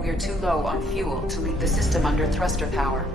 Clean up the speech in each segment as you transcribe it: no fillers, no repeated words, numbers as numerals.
We're too low on fuel to leave the system under thruster power.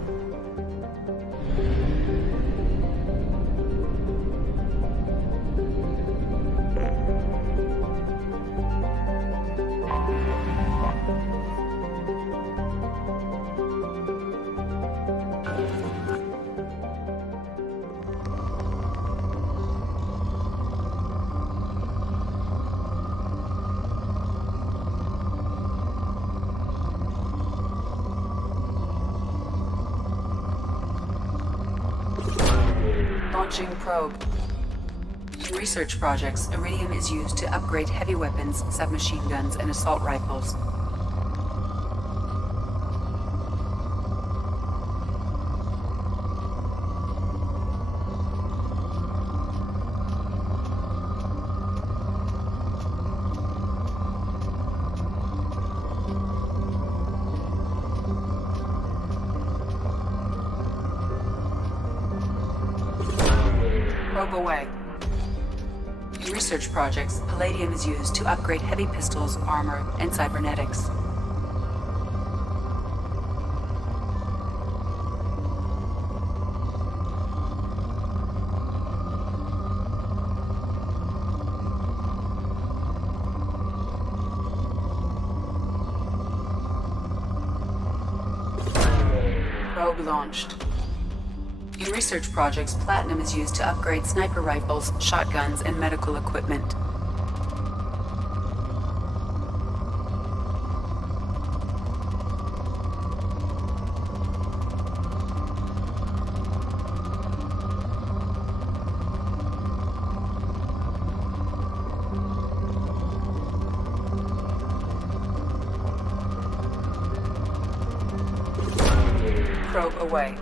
Launching probe. In research projects, iridium is used to upgrade heavy weapons, submachine guns, and assault rifles. Probe away. In research projects, palladium is used to upgrade heavy pistols, armor, and cybernetics. Probe launched. In research projects, platinum is used to upgrade sniper rifles, shotguns, and medical equipment. Probe away.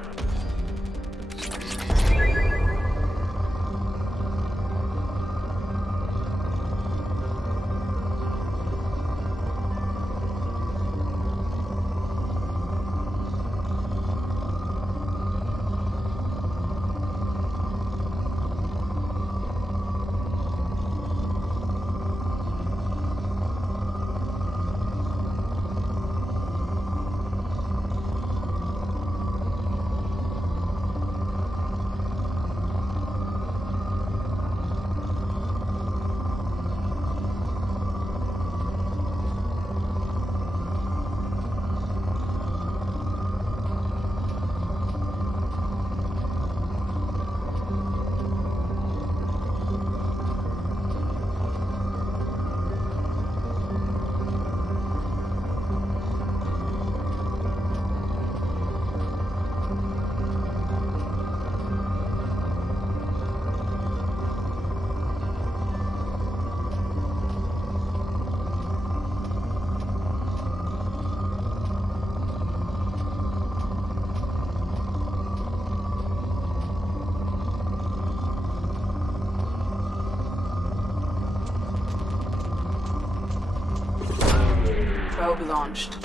Probe launched.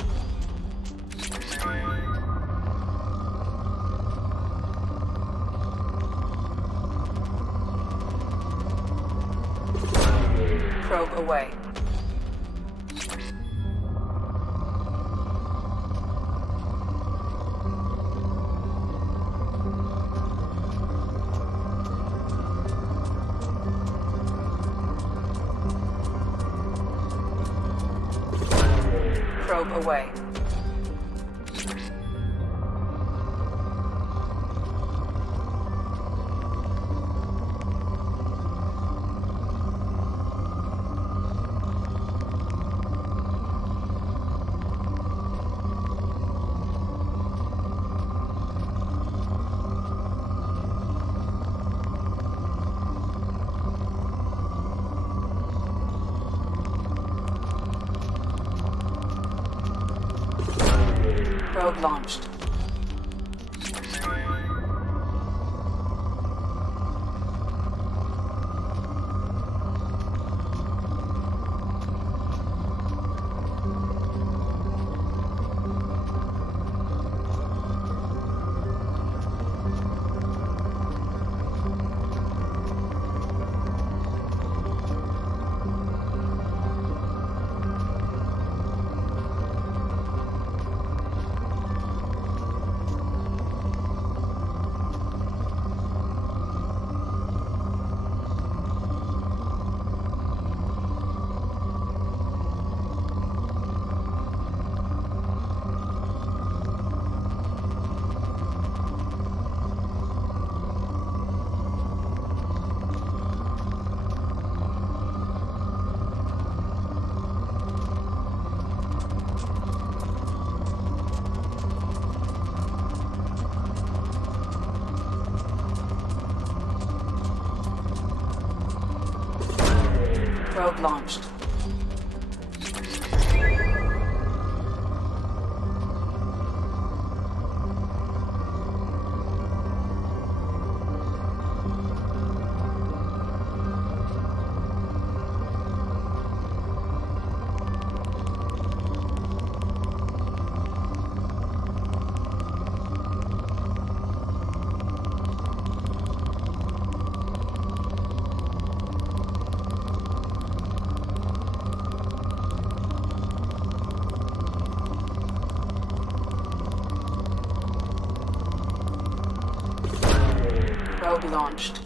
Probe away. Probe away. Probe launched. Probe launched. Probe launched.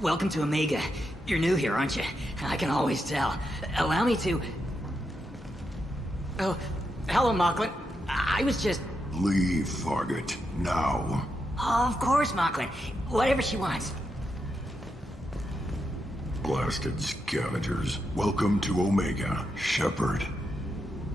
Welcome to Omega. You're new here, aren't you? I can always tell. Allow me to... Oh, hello, Mocklin. I was just... Leave, Fargate. Now. Oh, of course, Mocklin. Whatever she wants. Blasted scavengers. Welcome to Omega, Shepard.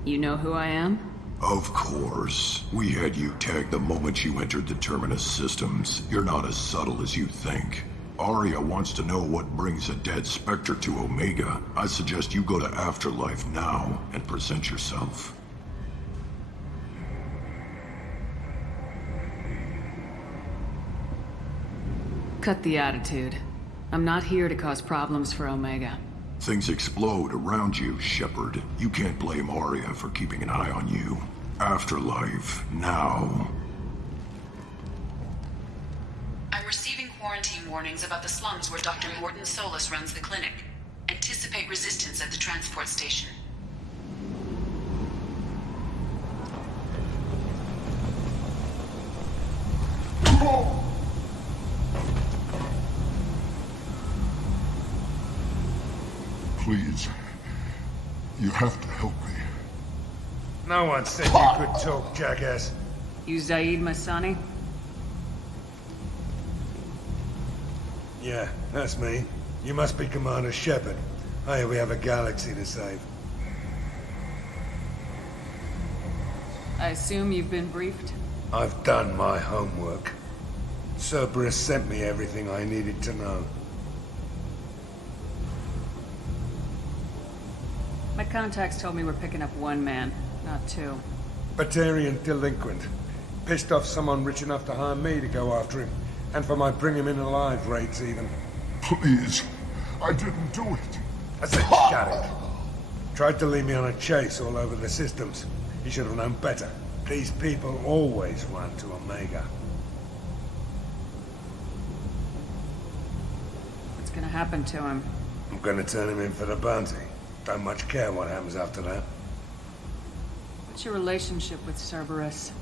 You know who I am? Of course. We had you tagged the moment you entered the Terminus systems. You're not as subtle as you think. Aria wants to know what brings a dead Spectre to Omega. I suggest you go to Afterlife now and present yourself. Cut the attitude. I'm not here to cause problems for Omega. Things explode around you, Shepard. You can't blame Aria for keeping an eye on you. Afterlife, now. I'm receiving quarantine warnings about the slums where Dr. Morton Solus runs the clinic. Anticipate resistance at the transport station. Please. You have to help me. No one said you could talk, jackass. You Zaid Masani? Yeah, that's me. You must be Commander Shepard. Hey, we have a galaxy to save. I assume you've been briefed? I've done my homework. Cerberus sent me everything I needed to know. My contacts told me we're picking up one man, not two. Batarian delinquent. Pissed off someone rich enough to hire me to go after him. And for my bring him in alive rates even. Please. I didn't do it. I said shut it. Tried to lead me on a chase all over the systems. He should have known better. These people always run to Omega. What's gonna happen to him? I'm gonna turn him in for the bounty. Don't much care what happens after that. What's your relationship with Cerberus?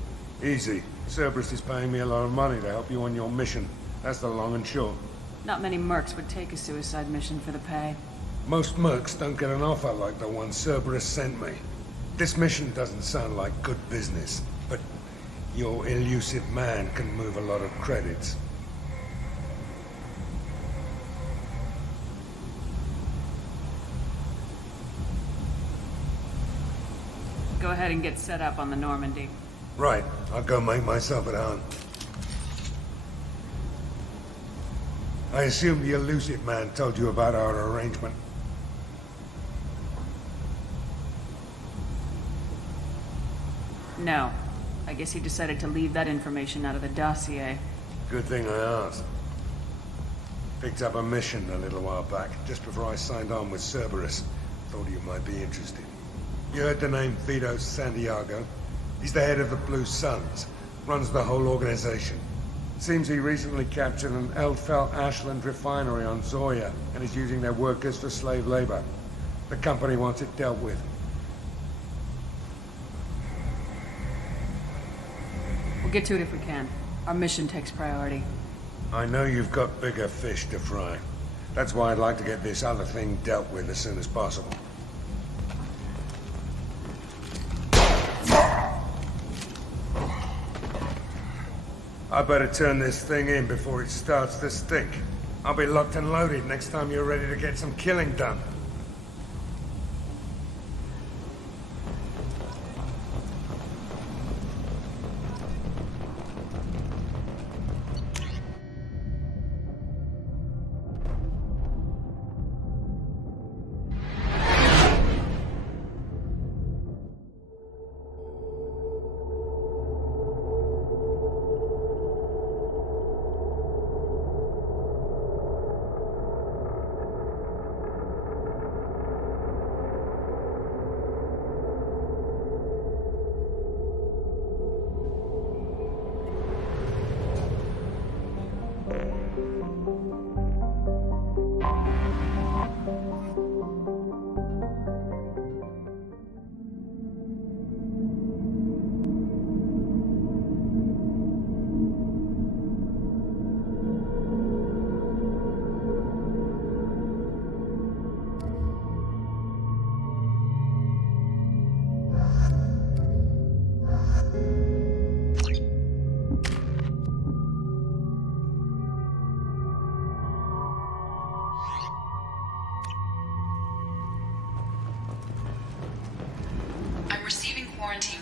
Easy. Cerberus is paying me a lot of money to help you on your mission. That's the long and short. Not many mercs would take a suicide mission for the pay. Most mercs don't get an offer like the one Cerberus sent me. This mission doesn't sound like good business, but your elusive man can move a lot of credits. Go ahead and get set up on the Normandy. Right, I'll go make myself at home. I assume the elusive man told you about our arrangement. No. I guess he decided to leave that information out of the dossier. Good thing I asked. Picked up a mission a little while back, just before I signed on with Cerberus. Thought you might be interested. You heard the name Vito Santiago? He's the head of the Blue Suns, runs the whole organization. Seems he recently captured an Eldfell Ashland refinery on Zoya and is using their workers for slave labor. The company wants it dealt with. We'll get to it if we can. Our mission takes priority. I know you've got bigger fish to fry. That's why I'd like to get this other thing dealt with as soon as possible. I better turn this thing in before it starts to stink. I'll be locked and loaded next time you're ready to get some killing done.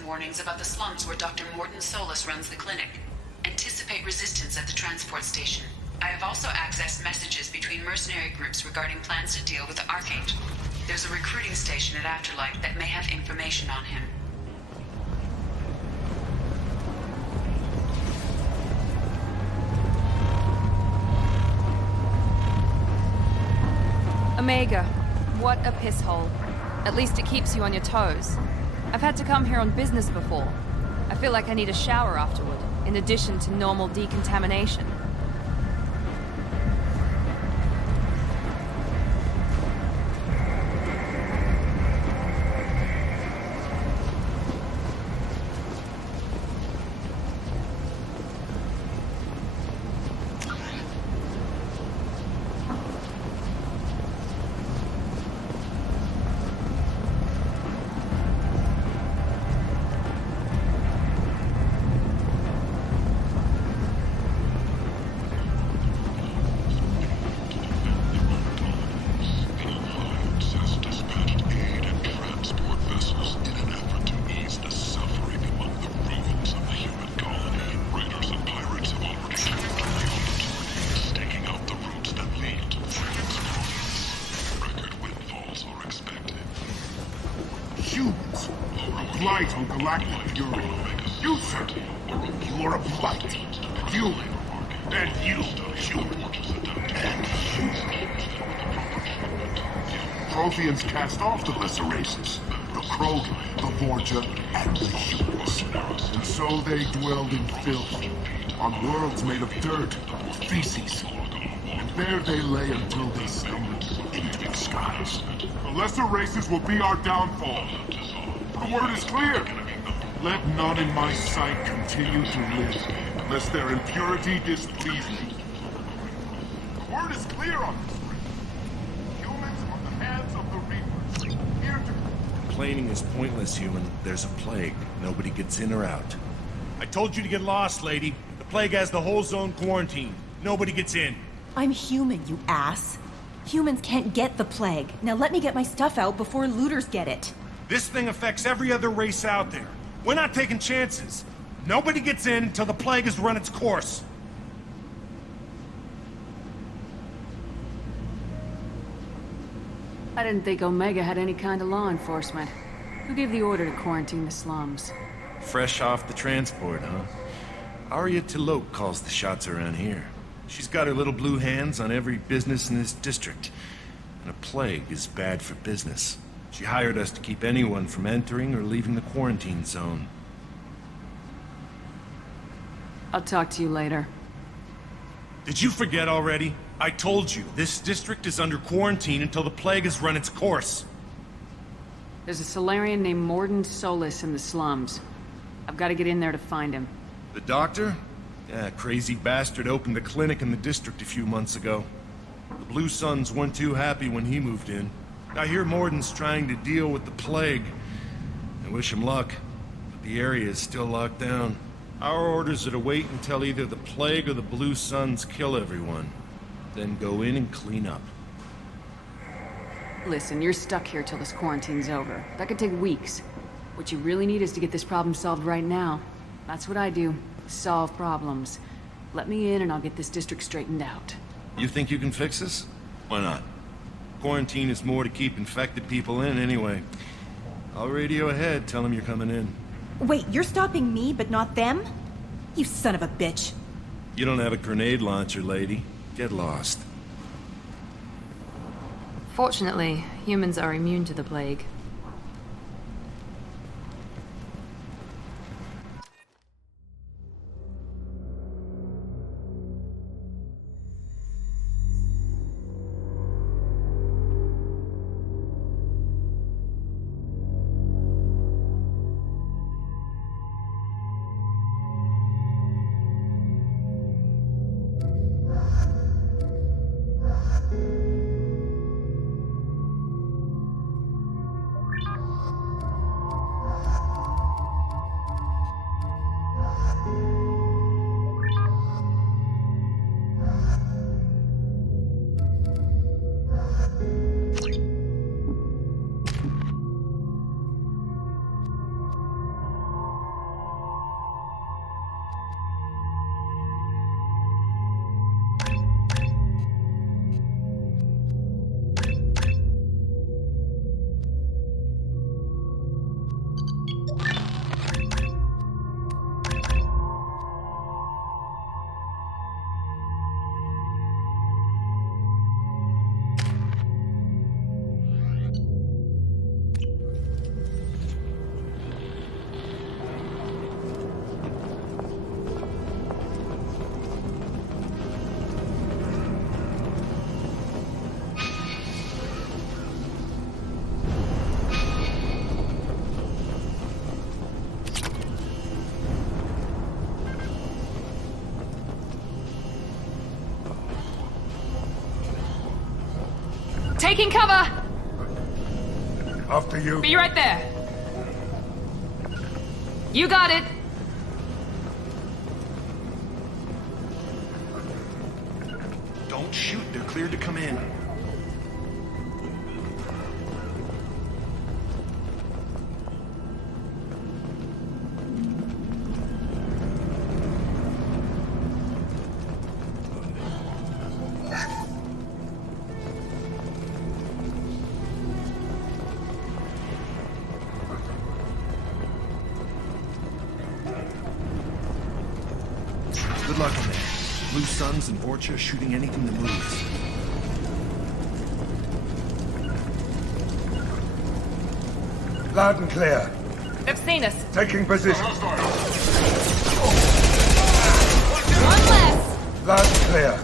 Warnings about the slums where Dr. Morton Solus runs the clinic. Anticipate resistance at the transport station. I have also accessed messages between mercenary groups regarding plans to deal with the Archangel. There's a recruiting station at Afterlight that may have information on him. Omega, what a piss hole. At least it keeps you on your toes. I've had to come here on business before. I feel like I need a shower afterward, in addition to normal decontamination. black fury. You, sir, you are a blight. You, and you, human. And human. Protheans cast off the lesser races. The Krogan, the Vorja, and the humans. And so they dwelled in filth, on worlds made of dirt, feces. And there they lay until they stumbled into the skies. The lesser races will be our downfall. The word is clear. Let none in my sight continue to live, lest their impurity displease me. The word is clear on this. Humans are the hands of the Reapers. Here to... Complaining is pointless, human. There's a plague. Nobody gets in or out. I told you to get lost, lady. The plague has the whole zone quarantined. Nobody gets in. I'm human, you ass. Humans can't get the plague. Now let me get my stuff out before looters get it. This thing affects every other race out there. We're not taking chances. Nobody gets in until the plague has run its course. I didn't think Omega had any kind of law enforcement. Who gave the order to quarantine the slums? Fresh off the transport, huh? Arya T'Loak calls the shots around here. She's got her little blue hands on every business in this district. And a plague is bad for business. She hired us to keep anyone from entering or leaving the quarantine zone. I'll talk to you later. Did you forget already? I told you, this district is under quarantine until the plague has run its course. There's a Solarian named Morden Solis in the slums. I've got to get in there to find him. The doctor? Yeah, crazy bastard opened a clinic in the district a few months ago. The Blue Suns weren't too happy when he moved in. I hear Morden's trying to deal with the plague. I wish him luck, but the area is still locked down. Our orders are to wait until either the plague or the Blue Suns kill everyone. Then go in and clean up. Listen, you're stuck here till this quarantine's over. That could take weeks. What you really need is to get this problem solved right now. That's what I do. Solve problems. Let me in and I'll get this district straightened out. You think you can fix this? Why not? Quarantine is more to keep infected people in anyway. I'll radio ahead, tell them you're coming in. Wait, you're stopping me, but not them? You son of a bitch. You don't have a grenade launcher, lady. Get lost. Fortunately, humans are immune to the plague. Taking cover! After you. Be right there. You got it. Don't shoot, they're cleared to come in. Good luck in there. Blue Suns and Vorcha shooting anything that moves. Loud and clear. They've seen us. Taking position. One less. Loud and clear.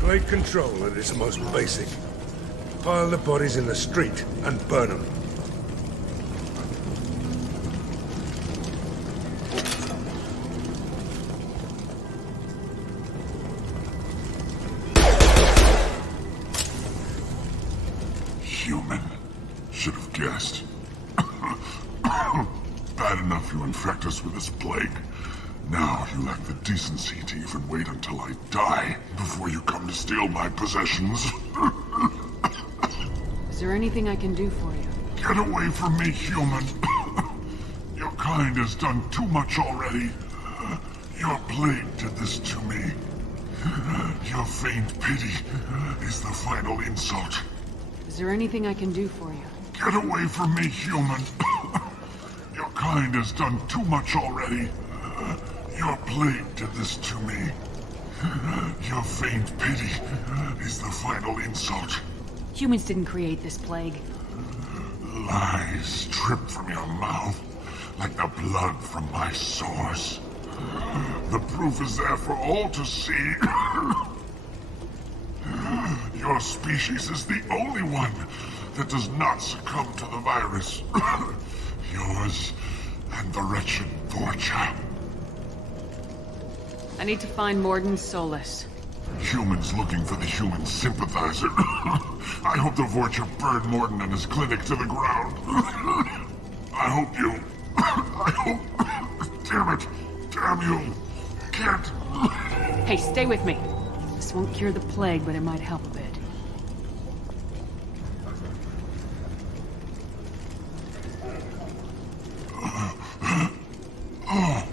Plague control at its most basic. Pile the bodies in the street and burn them. Human. Should have guessed. Bad enough you infect us with this plague. Now you lack the decency to even wait until I die before you come to steal my possessions. Is there anything I can do for you? Get away from me, human. Your kind has done too much already. Your plague did this to me. Your faint pity is the final insult. Is there anything I can do for you? Get away from me, human. Your kind has done too much already. Your plague did this to me. Your faint pity is the final insult. Humans didn't create this plague. Lies drip from your mouth like the blood from my sores. The proof is there for all to see. Your species is the only one that does not succumb to the virus. Yours and the wretched Vorcha. I need to find Mordin Solus. Humans looking for the human sympathizer. I hope the Vorcha burned Mordin and his clinic to the ground. I hope you... I hope... Damn it. Damn you. Can't... Hey, stay with me. This won't cure the plague, but it might help a bit. Oh,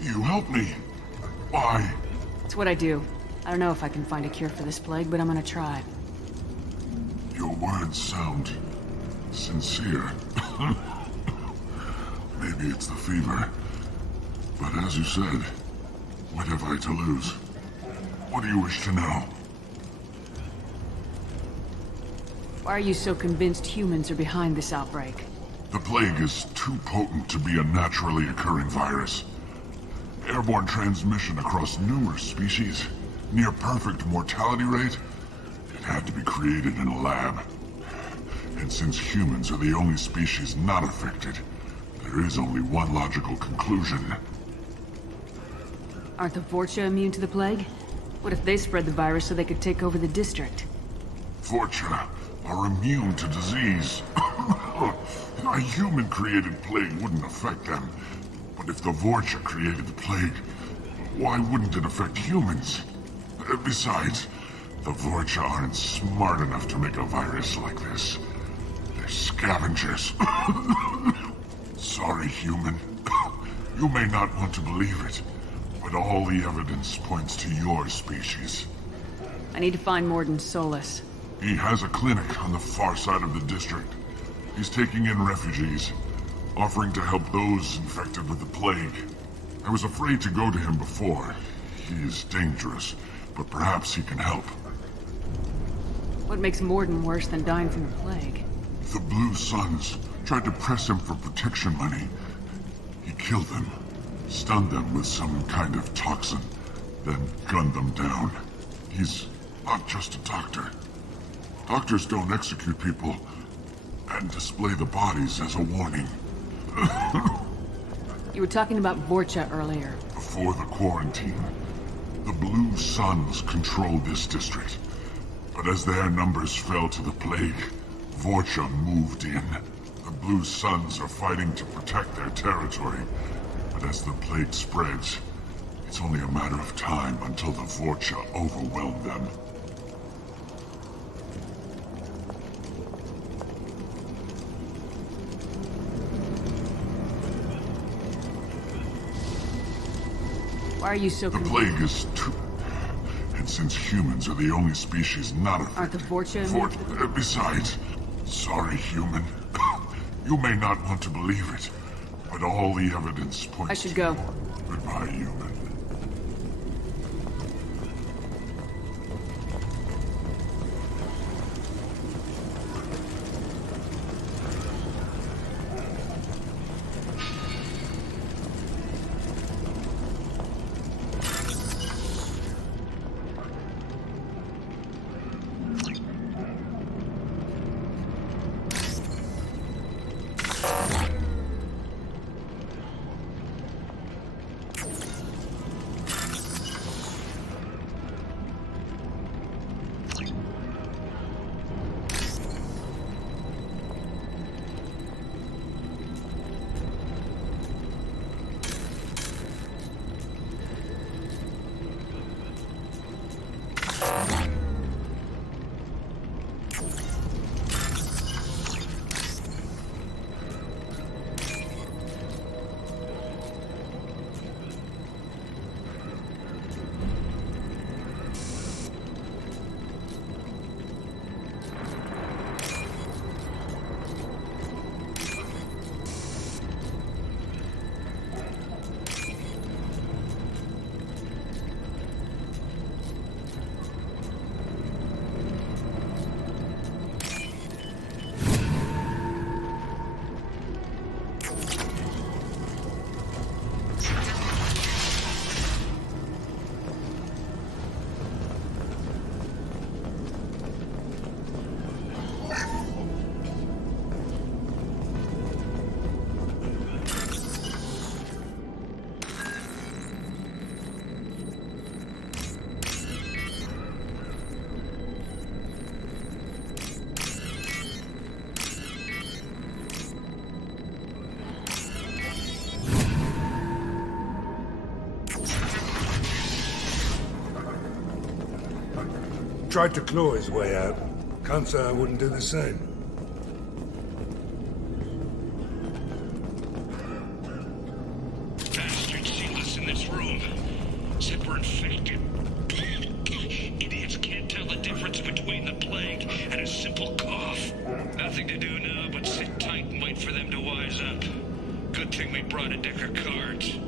you helped me. Why? It's what I do. I don't know if I can find a cure for this plague, but I'm gonna try. Your words sound sincere. Maybe it's the fever. But as you said, what have I to lose? What do you wish to know? Why are you so convinced humans are behind this outbreak? The plague is too potent to be a naturally occurring virus. Airborne transmission across numerous species, near perfect mortality rate. It had to be created in a lab. And since humans are the only species not affected, there is only one logical conclusion. Aren't the Vorcha immune to the plague? What if they spread the virus so they could take over the district? Vorcha are immune to disease. A human-created plague wouldn't affect them. But if the Vorcha created the plague, why wouldn't it affect humans? Besides, the Vorcha aren't smart enough to make a virus like this. They're scavengers. Sorry, human. You may not want to believe it, but all the evidence points to your species. I need to find Mordin Solus. He has a clinic on the far side of the district. He's taking in refugees, offering to help those infected with the plague. I was afraid to go to him before. He is dangerous, but perhaps he can help. What makes Mordin worse than dying from the plague? The Blue Suns tried to press him for protection money. He killed them, stunned them with some kind of toxin, then gunned them down. He's not just a doctor. Doctors don't execute people and display the bodies as a warning. You were talking about Vorcha earlier. Before the quarantine, the Blue Suns controlled this district. But as their numbers fell to the plague, Vorcha moved in. The Blue Suns are fighting to protect their territory. But as the plague spreads, it's only a matter of time until the Vorcha overwhelm them. Why are you so The confused? plague is too... And since humans are the only species not affected... Aren't the Vorcha? Besides, sorry, human. You may not want to believe it, but all the evidence points... I should go. Goodbye, human. Tried to claw his way out. Can't say I wouldn't do the same. Bastards sealed us in this room. Said we're infected. Idiots can't tell the difference between the plague and a simple cough. Nothing to do now but sit tight and wait for them to wise up. Good thing we brought a deck of cards.